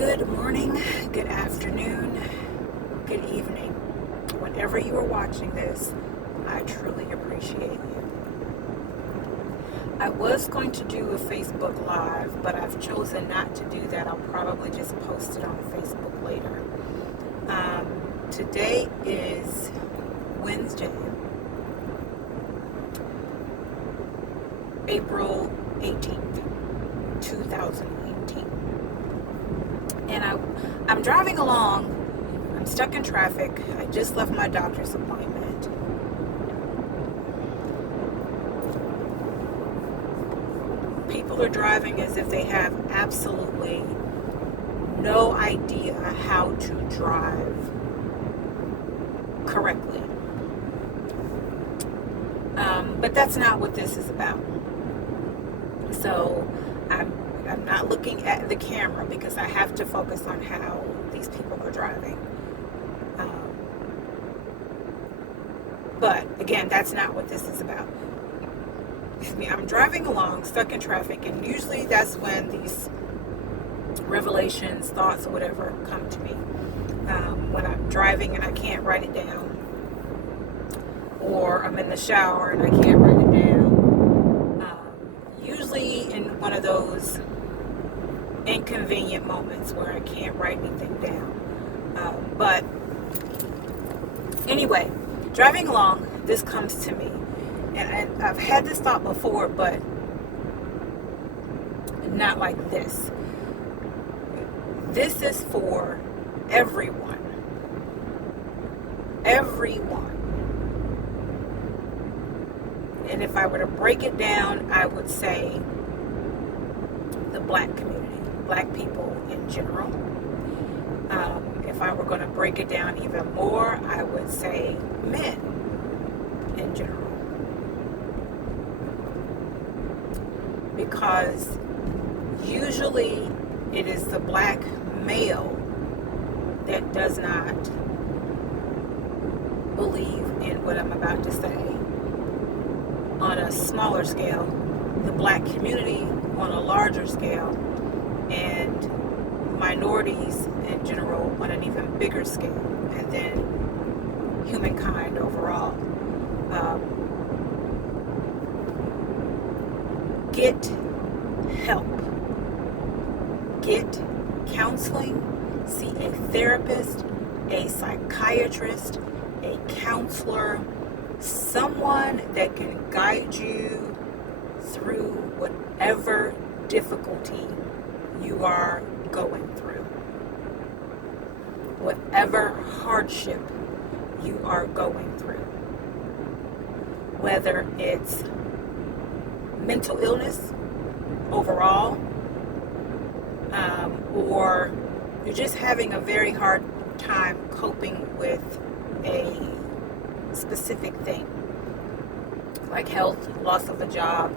Good morning, good afternoon, good evening. Whenever you are watching this, I truly appreciate you. I was going to do a Facebook Live, but I've chosen not to do that. I'll probably just post it on Facebook later. Today is Wednesday, April 18th, 2018. And I'm driving along. I'm stuck in traffic. I just left my doctor's appointment. People are driving as if they have absolutely no idea how to drive correctly. But that's not what this is about. So I'm not looking at the camera because I have to focus on how these people are driving. But again, that's not what this is about. I'm driving along, stuck in traffic, and usually that's when these revelations, thoughts, or whatever come to me. When I'm driving and I can't write it down, or I'm in the shower and I can't write it down. Usually in one of those inconvenient moments where I can't write anything down. But anyway, driving along, this comes to me. And I've had this thought before, but not like this. This is for everyone. Everyone. And if I were to break it down, I would say the black community, black people in general. If I were going to break it down even more, I would say men in general. Because usually it is the black male that does not believe in what I'm about to say. On a smaller scale, the black community on a larger scale, and minorities in general on an even bigger scale, and then humankind overall. Get help. Get counseling. See a therapist, a psychiatrist, a counselor, someone that can guide you through whatever difficulty you are going through, whatever hardship you are going through, whether it's mental illness overall, or you're just having a very hard time coping with a specific thing, like health, loss of a job,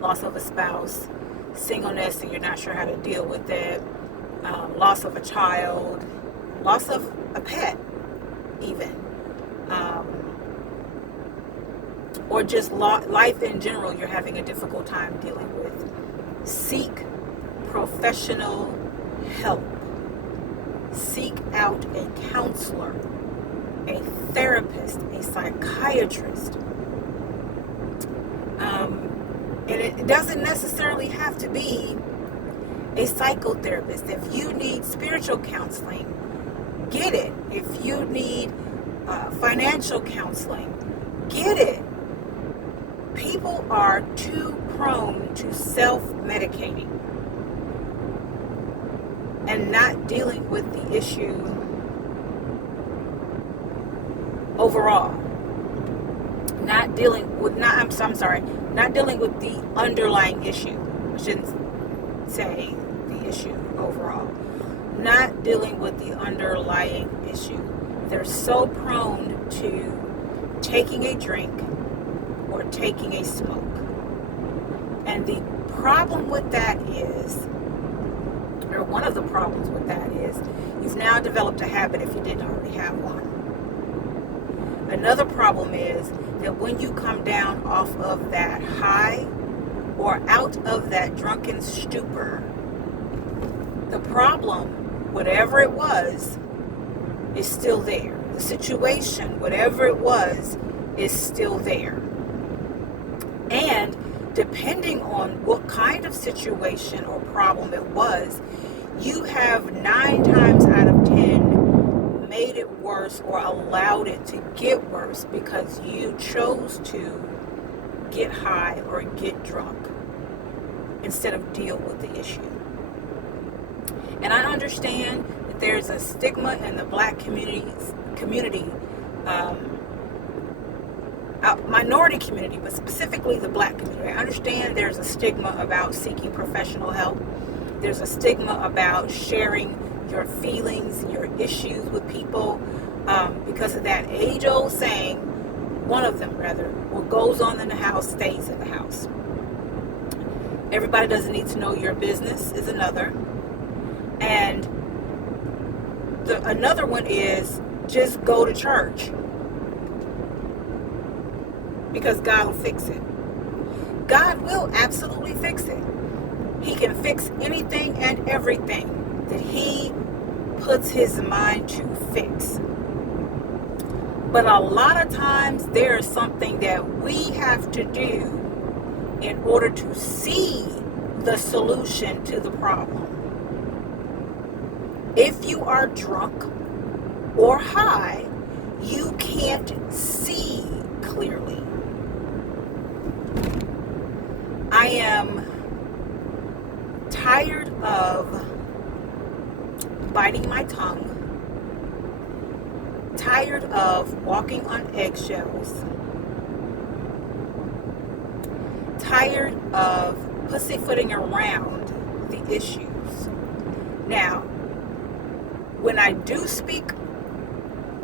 loss of a spouse, singleness and you're not sure how to deal with it, loss of a child, loss of a pet even, or just life in general you're having a difficult time dealing with. Seek professional help. Seek out a counselor, a therapist, a psychiatrist. And it doesn't necessarily have to be a psychotherapist. If you need spiritual counseling, get it. If you need financial counseling, get it. People are too prone to self-medicating and not dealing with the issue overall. Not dealing with the underlying issue. I shouldn't say the issue overall. Not dealing with the underlying issue. They're so prone to taking a drink or taking a smoke. And the problem with that is, or one of the problems with that is, you've now developed a habit if you didn't already have one. Another problem is that when you come down off of that high or out of that drunken stupor, the problem whatever it was, is still there. The situation, whatever it was, is still there. And depending on what kind of situation or problem it was, you have 9 times out of 10 made it worse or allowed it to get worse because you chose to get high or get drunk instead of deal with the issue. And I understand that there's a stigma in the black community, minority community, but specifically the black community. I understand there's a stigma about seeking professional help. There's a stigma about sharing your feelings, your issues with people, because of that age-old saying, one of them rather, what goes on in the house stays in the house. Everybody doesn't need to know your business is another. And another one is just go to church because God will fix it. God will absolutely fix it. He can fix anything and everything that he puts his mind to fix. But a lot of times there is something that we have to do in order to see the solution to the problem. If you are drunk or high, you can't see clearly. I am tired of biting my tongue, tired of walking on eggshells, tired of pussyfooting around the issues. Now, when I do speak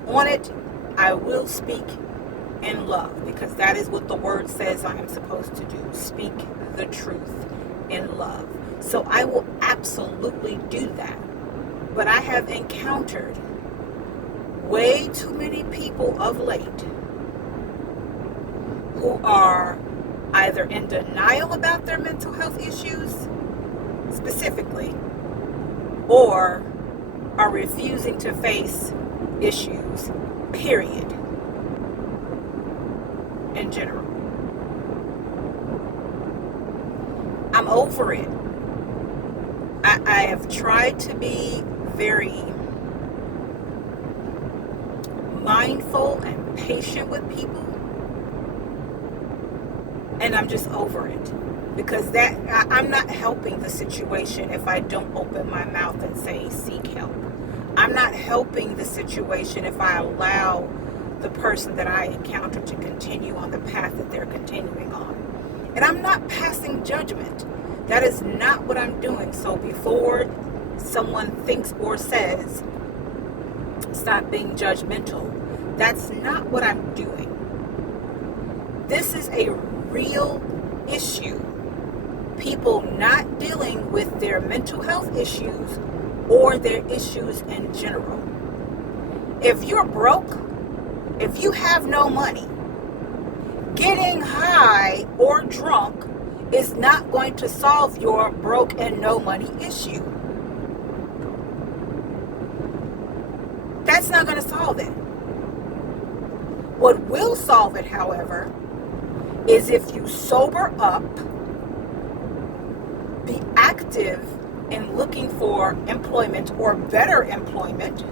on it, I will speak in love, because that is what the word says I am supposed to do. Speak the truth in love. So I will absolutely do that. But I have encountered way too many people of late who are either in denial about their mental health issues specifically, or are refusing to face issues, period, in general. I'm over it. I have tried to be very mindful and patient with people, and I'm just over it, because I'm not helping the situation if I don't open my mouth and say seek help. I'm not helping the situation if I allow the person that I encounter to continue on the path that they're continuing on. And I'm not passing judgment. That is not what I'm doing. So before someone thinks or says, stop being judgmental, that's not what I'm doing. This is a real issue. People not dealing with their mental health issues or their issues in general. If you're broke, if you have no money, getting high or drunk is not going to solve your broke and no money issue. That's not going to solve it. What will solve it, however, is if you sober up, be active in looking for employment or better employment.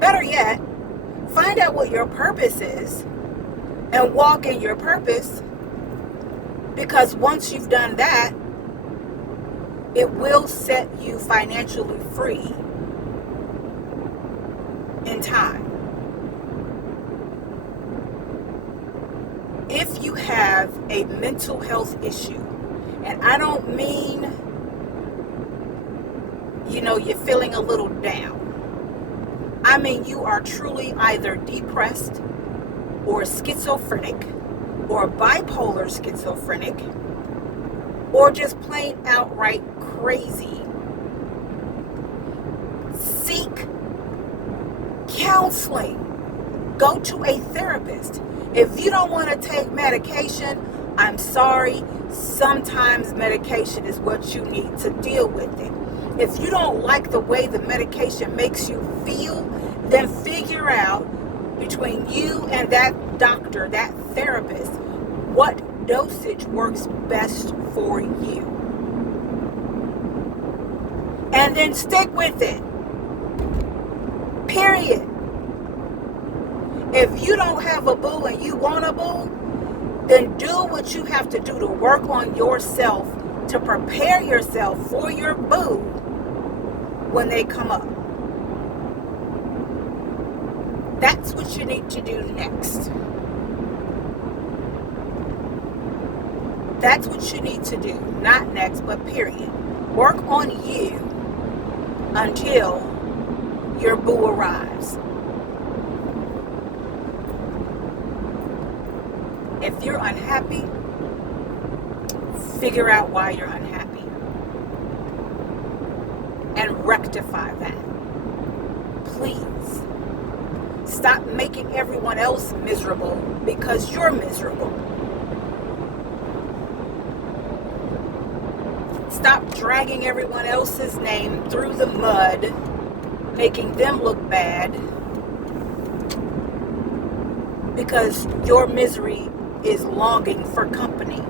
Better yet, find out what your purpose is and walk in your purpose, because once you've done that, it will set you financially free in time. If you have a mental health issue, and I don't mean, you're feeling a little down. I mean, you are truly either depressed or schizophrenic or bipolar schizophrenic or just plain outright crazy. Seek counseling. Go to a therapist. If you don't want to take medication, I'm sorry, sometimes medication is what you need to deal with it. If you don't like the way the medication makes you feel, then figure out between you and that doctor, that therapist, what dosage works best for you. And then stick with it. Period. If you don't have a boo and you want a boo, then do what you have to do to work on yourself, to prepare yourself for your boo when they come up. That's what you need to do next. That's what you need to do. Not next, but period. Work on you until your boo arrives. If you're unhappy, figure out why you're unhappy and rectify that. Please. Stop making everyone else miserable because you're miserable. Stop dragging everyone else's name through the mud, making them look bad because your misery is longing for company.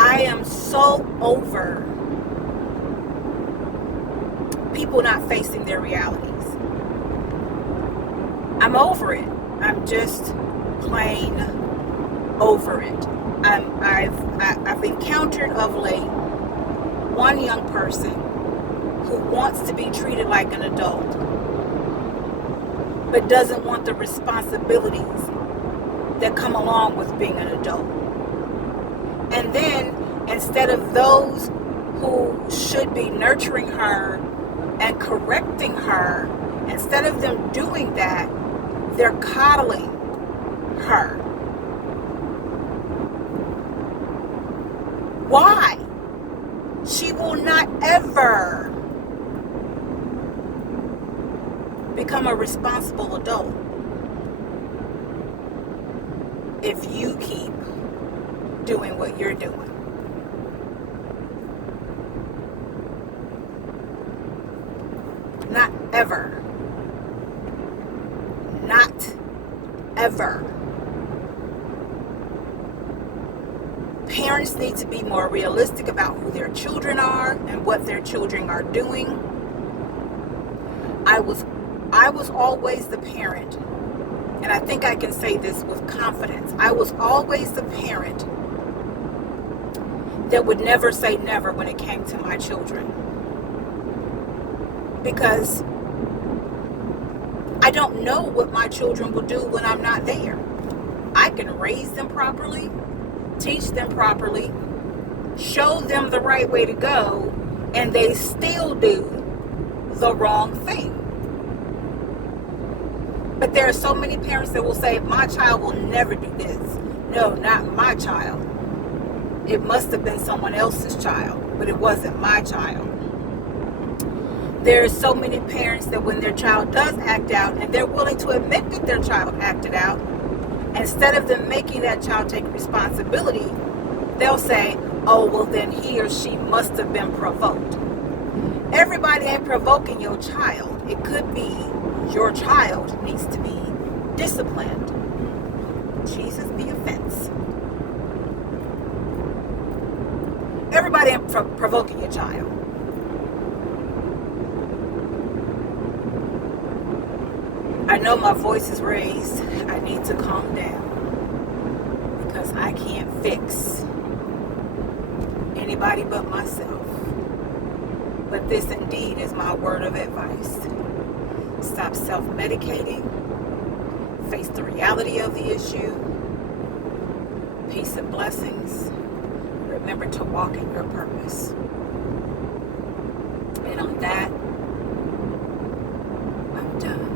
I am so over people not facing their realities. I'm over it. I'm just plain over it. I've encountered of late one young person who wants to be treated like an adult, but doesn't want the responsibilities that come along with being an adult. And then instead of those who should be nurturing her and correcting her, instead of them doing that, they're coddling her. Why? She will not ever become a responsible adult if you keep doing what you're doing. Not ever. Not ever. Parents need to be more realistic about who their children are and what their children are doing. I was always the parent, and I think I can say this with confidence. I was always the parent that would never say never when it came to my children. Because I don't know what my children will do when I'm not there. I can raise them properly, teach them properly, show them the right way to go, and they still do the wrong thing. But there are so many parents that will say, my child will never do this. No, not my child. It must have been someone else's child, but it wasn't my child. There are so many parents that when their child does act out, and they're willing to admit that their child acted out, instead of them making that child take responsibility, they'll say, oh, well then he or she must have been provoked. Everybody ain't provoking your child. It could be your child needs to be disciplined. Jesus be offense. Everybody ain't provoking your child. I know my voice is raised. I need to calm down because I can't fix anybody but myself. But this indeed is my word of advice. Stop self-medicating. Face the reality of the issue. Peace and blessings. Remember to walk in your purpose. And on that, I'm done.